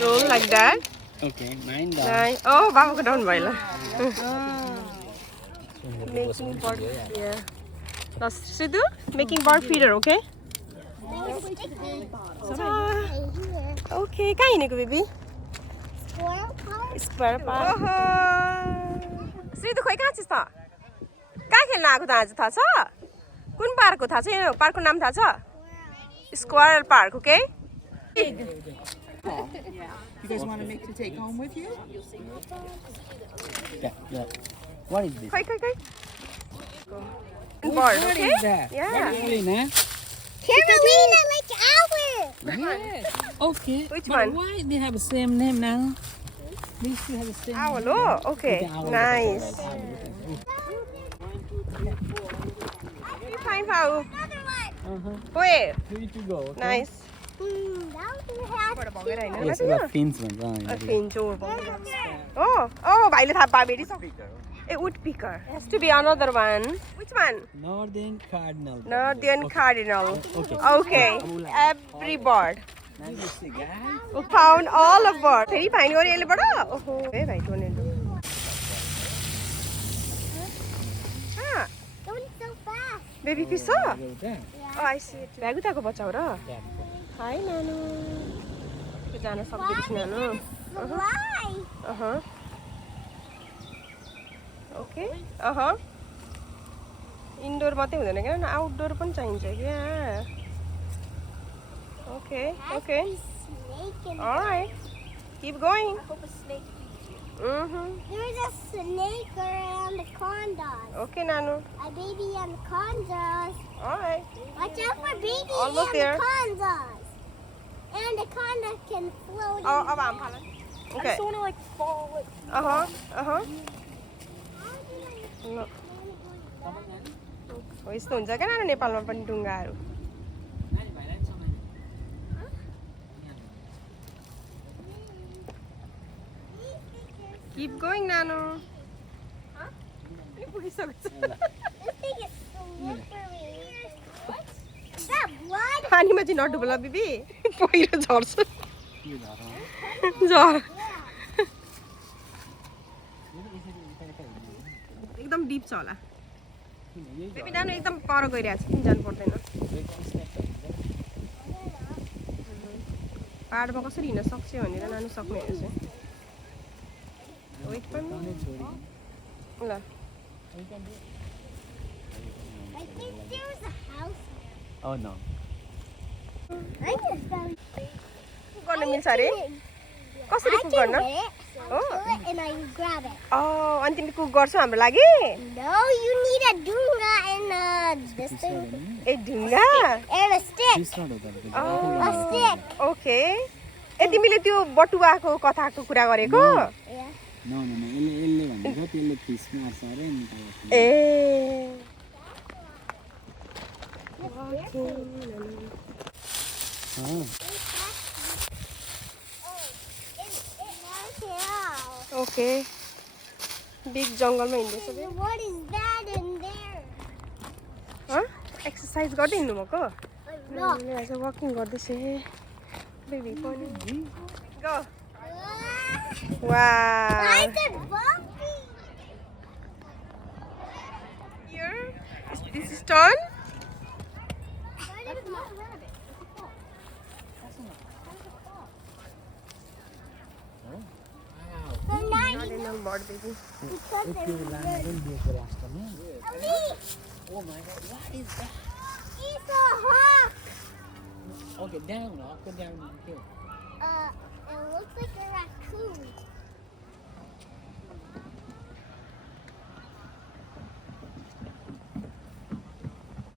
Roll like that. Okay, mine down. Nice. Oh, बाबाको down भयो ल. Making bird. Yeah. Now, Sidhu, making bird feeder, okay? Okay, कहाँ हिँडेको baby? Square park. Sidhu, खोइ कहाँ छिस् त? कहाँ खेल्न आएको त आज थाहा छ? कुन पार्कको थाहा छ? यो पार्कको नाम थाहा छ? Square Park, okay? You guys want to make to take home with you? Yeah. What is this? खोइ. Bird, What okay? is that? Yeah. Carolina? Carolina, like ours. Yes. Okay. Which but one? Why they have the same name now? These two have the same Owl, name. oh, okay. The owl. Nice. Fine, Pau. Another one. Where? 3 to go. Okay? Nice. That was half. Yes, the fins one. Oh, भाइले थाहा पाबेरी. A woodpecker. Has to be another one. Which one? Northern cardinal. Northern cardinal. Okay. Okay. Every bird. Nice to see, guys. We found all of bird. फेरि fine गरे यसले बडा. ओहो, ए भाइ tornado. Ah, Going so fast. baby fish छ? Go there. Oh, I see it. भ्यागुताको बच्चा हो र? Yeah. हाय नानु. त्यो जान सक्दैछ नानु. Fly. ओके. इन्डोर मात्रै हुँदैन क्या, आउटडोर पनि चाहिन्छ क्या. Okay. Snake in Alright. Keep going. I hope a snake. Mm-hmm. There's a snake around the condos. Okay, Nanu. A baby and the condos. Alright. Watch out for baby Almost and there. the condos. And the condos can float. Oh, in. अब हाम फाला. I Okay. just want to like fall. ल. हो यस्तो हुन्छ क्या नानु नेपालमा पनि डुङ्गाहरू. Keep going, Nanu. पुगिसकेको छ. This thing is slippery. Is that blood? पानीमा चाहिँ नडुबला बिबी. पहिरो झर्छ. झर. एकदम डिप छ होला. बेबी नानु एकदम पर गइरहेको छ, किन जानु पर्दैन. पाहाडमा कसरी हिँड्न सक्छ भनेर नानु सक्ने रहेछ. वेट पनि ल. I think there's a house. Oh no. I just found. गर्न मिल्छ अरे? कसरी I कुक can गर्न? get it. So Oh. I pull it and I grab it. अनि तिमीले कुक गर्छौ हाम्रो लागि? No, you need a dunga and this thing ए ढुङ्गा? and a stick. This one is the A stick. Okay. ए तिमीले त्यो बटुवाको कथाको कुरा गरेको? Yeah. No. यसले भनेको त्यसले फिस मार्छ अरे निकाल्छ. ए. ओके. बिग जङ्गलमा हिँड्दैछ बे. What is that in there? Exercise गर्दै हिँड्नु भएको? Look. आज वकिङ गर्दैछ. बेबी पनि. गो. Wow. Why is it bumpy? Here. This is turn. Cardinal bird, baby. Oh my god, what is that? It's a hawk. Okay, down, I'll go down here. It looks like a raccoon.